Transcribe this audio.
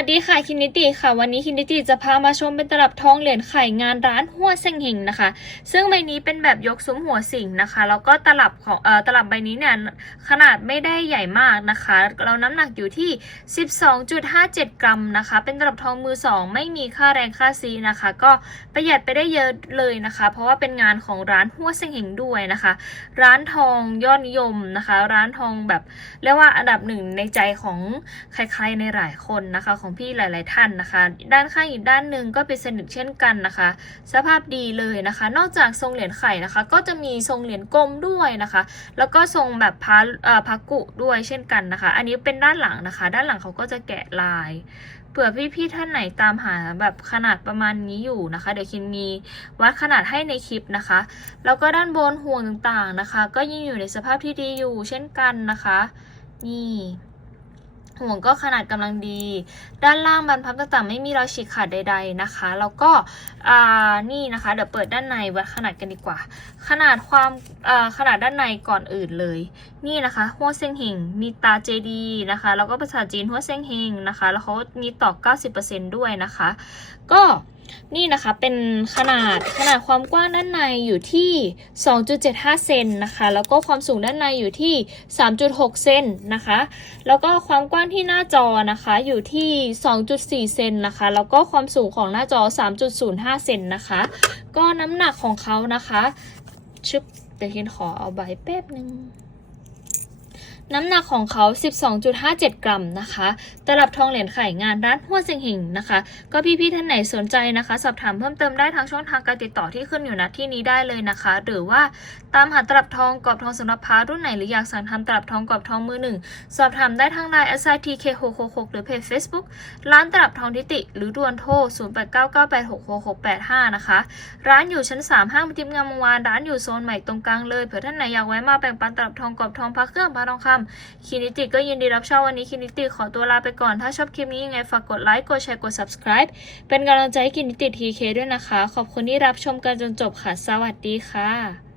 วัสดีค่ะคินิติค่ะ วันนี้คินิติจะพามาชมเป็นตลับทองเหรียญไข่งานร้านหัวเซ็งเฮงนะคะ ซึ่งใบนี้เป็นแบบยกซุ้มหัวสิงนะคะ แล้วก็ตลับของเอ่อตลับใบนี้เนี่ยขนาดไม่ได้ใหญ่มากนะคะเราน้ำหนักอยู่ที่ 12.57 กรัมนะคะ เป็นตลับทองมือสองไม่มีค่าแรงค่าซีนะคะ ก็ประหยัดไปได้เยอะเลยนะคะ เพราะว่าเป็นงานของร้านหัวเซ็งเฮงด้วยนะคะ ร้านทองยอดนิยมนะคะ ร้านทองแบบเรียกว่าอันดับหนึ่งในใจของใครๆในหลายคนนะคะของของพี่หลาย ๆ ท่านนะคะ ด้านข้างอีกด้านหนึ่งก็เป็นสนิทเช่นกันนะคะ สภาพดีเลยนะคะ นอกจากทรงเหรียญไข่นะคะ ก็จะมีทรงเหรียญกลมด้วยนะคะ แล้วก็ทรงแบบพาเอ่อพากุด้วยเช่นกันนะคะ อันนี้เป็นด้านหลังนะคะ ด้านหลังเขาก็จะแกะลายเผื่อพี่ๆท่านไหนตามหาแบบขนาดประมาณนี้อยู่นะคะ เดี๋ยวคินมีวัดขนาดให้ในคลิปนะคะ แล้วก็ด้านบนห่วงต่างๆนะคะ ก็ยังอยู่ในสภาพที่ดีอยู่เช่นกันนะคะ นี่ ห่วงก็ขนาดกำลังดี ด้านล่างบรรพับต่างๆ ไม่มีรอยฉีกขาดใด ๆนะคะ แล้วก็นี่นะคะ เดี๋ยวเปิดด้านในวัดขนาดกันดีกว่า ขนาดความาขนาดด้านในก่อนอื่นเลย นี่นะคะหัวเซ็งหิงมีตาเจดีนะคะ แล้วก็ภาษาจีนหัวเซ็งหิงนะคะ แล้วเขามีต่อ 90%ด้วยนะคะ ก็ นี่นะคะเป็นขนาดขนาดความกว้างด้านในอยู่ที่ 2.75 เซนนะคะ แล้วก็ความสูงด้านในอยู่ที่ 3.6 เซนนะคะ แล้วก็ความกว้างที่หน้าจอนะคะอยู่ที่ 2.4 เซนนะคะ แล้วก็ความสูงของหน้าจอ 3.05 เซนนะคะ ก็น้ำหนักของเขานะคะชึบเดี๋ยวเคนขอเอาใบแป๊บหนึ่ง น้ำหนักของเขา 12.57 กรัมนะคะ ตลับทองเหรียญไข่งานร้านหัวเซิงหิงนะคะ ก็พี่ๆท่านไหนสนใจนะคะ สอบถามเพิ่มเติมได้ทางช่องทางการติดต่อที่ขึ้นอยู่ณที่นี้ได้เลยนะคะ หรือว่าตามหาตลับทองกรอบทองสำหรับพารุ่นไหนหรืออยากสั่งทำตลับทองกรอบทองมือหนึ่งสอบถามได้ทางไลน์ s i t k 6 6 6หรือเพจ Facebook ร้านตลับทองทิติ หรือด่วนโทร 0899866685 นะคะ ร้านอยู่ชั้น 3 ห้างทิพย์งามวงวานร้านอยู่โซนใหม่ตรงกลางเลยเผื่อท่านไหนอยากแวะมาแบ่งปันตลับทองกรอบทองพระเครื่องพระทองคำคินิติก็ยินดีรับเช่าวันนี้คินิติขอตัวลาไปก่อน ถ้าชอบคลิปนี้ยังไงฝากกดไลค์ กดแชร์ กด subscribe เป็นกำลังใจให้คินิติทีเคด้วยนะคะ ขอบคุณที่รับชมกันจนจบค่ะ สวัสดีค่ะ